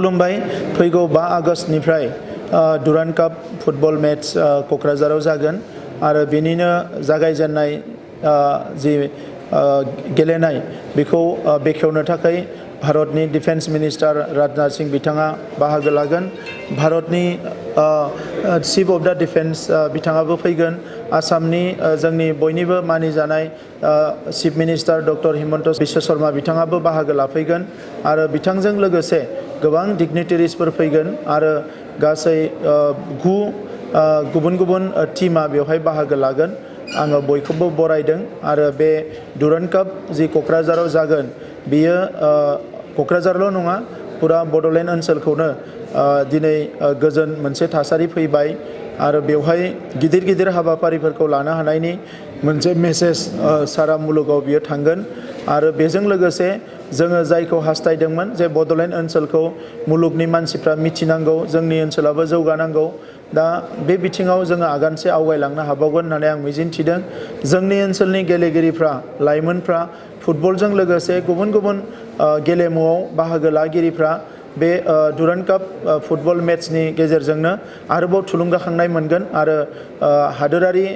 खुलुमबाय फैगौ 5 आगस्टनिफ्राय Durand cup football match क'क्राझाराव जागोन आरो बेनिनो जागायजेननाय जि गेलेनाय बेखौ बेखेवनो थाखाय भारतनि डिफेन्स मिनिस्टार राजनाथ सिंह बिथाङा बाहागो लागोन भारतनि चीफ अफ द डिफेन्स बिथाङाबो फैगोन आसामनि जोंनि बयनिबो मानिजानाय chief minister doctor Himanta Biswa Sarma बिथाङाबो बाहागो लाफैगोन आरो बिथांजों लोगोसे गोबां डिग्निटारिसफोर फैगोन आरो गासै 9 गुबुन गुबुन टीमा बेवहाय बाहागो लागोन आङो बयखौबो बरायदों आरो बे डुरान्ड काप जि क'क्राझाराव जागोन बियो क'क्राझारल' नङा पुरा बड'लेण्ड ओनसोलखौनो दिनै गोजोन मोनसे थासारि फैबाय आरो बेवहाय गिदिर गिदिर हाबाफारिफोरखौ लानो हानायनि मोनसे मेसेज सारा मुलुगाव बियो थांगोन आरो बेजों लोगोसे जोङो जायखौ हास्थायदोंमोन जे बड'लेण्ड ओनसोलखौ मुलुगनि मानसिफ्रा मिथिनांगौ जोंनि ओनसोलाबो जौगानांगौ दा बे बिथिङाव जोङो आगानसे आवगायलांनो हाबावगोन होननानै आं मिजिंथिदों जोंनि ओनसोलनि गेलेगिरिफ्रा लाइमोनफ्रा फुटबलजों लोगोसे गुबुन गुबुन गेलेमुआव बाहागो लागिरिफ्रा बे डुरान्ड काप फुटबल मेचनि गेजेरजोंनो आरोबाव थुलुंगाखांनाय मोनगोन आरो हादोरारि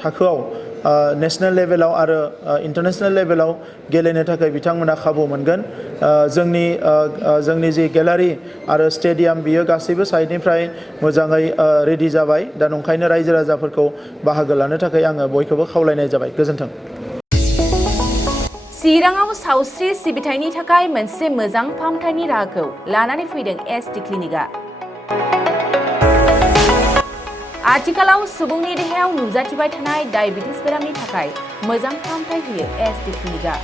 थाखोआव नेशनेल लेभेलाव आरो इन्टारनेशनेल लेभेलाव गेलेनो थाखाय बिथांमोना खाबु मोनगोन जोंनि जि गेलारि आरो स्टेडियाम बियो गासैबो साइडनिफ्राय मोजाङै रेडि जाबाय दा नंखायनो रायजो राजाफोरखौ बाहागो लानो थाखाय आङो बयखौबो खावलायनाय जाबाय गोजोन्थों चिराङाव सावस्रि सिबिथायनि थाखाय मोनसे मोजां फाहामथायनि राहाखौ लानानै फैदों एसटि क्लिनिकआ आथिखालाव सुबुंनि देहायाव नुजाथिबाय थानाय डायबिटिस बेरामनि थाखाय मोजां फाहामथाय होयो एसटि क्लिनिकआ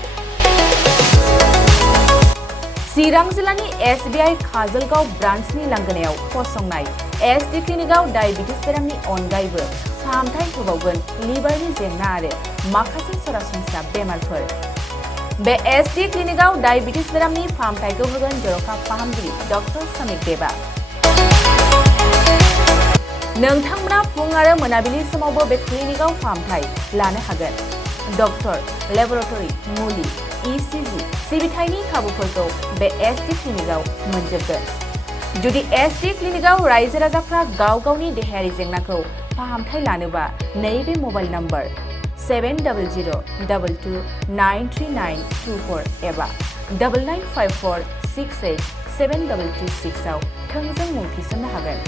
चिरां जिल्लानि SBI काजलगाव ब्रान्चनि लांगोनायाव फसंनाय एसटि क्लिनिकआव डायबिटिस बेरामनि अनगायैबो फाहामथाय होबावगोन लिभारनि जेंना आरो माखासे सरासनस्रा बेमारफोर बे एसटि क्लिनिकआव डायबिटिस बेरामनि फाहामथायखौ होगोन जर'खा फाहामगिरि डक्टर समित देबा नोंथांमोना फुं आरो मोनाबिलि समावबो बे क्लिनिकआव फाहामथाय लानो हागोन डक्टर लेबरेटरि मुलि ECG सिबिथायनि खाबुफोरखौ बे एसटि क्लिनिकआव मोनजोबगोन जुदि एसटि क्लिनिकआव रायजो राजाफ्रा गाव गावनि देहायारि जेंनाखौ फाहामथाय लानोबा नैबे मबाइल नम्बर 7002293924 एबा 9954687336 आव थोंजों मुं थिसननो हागोन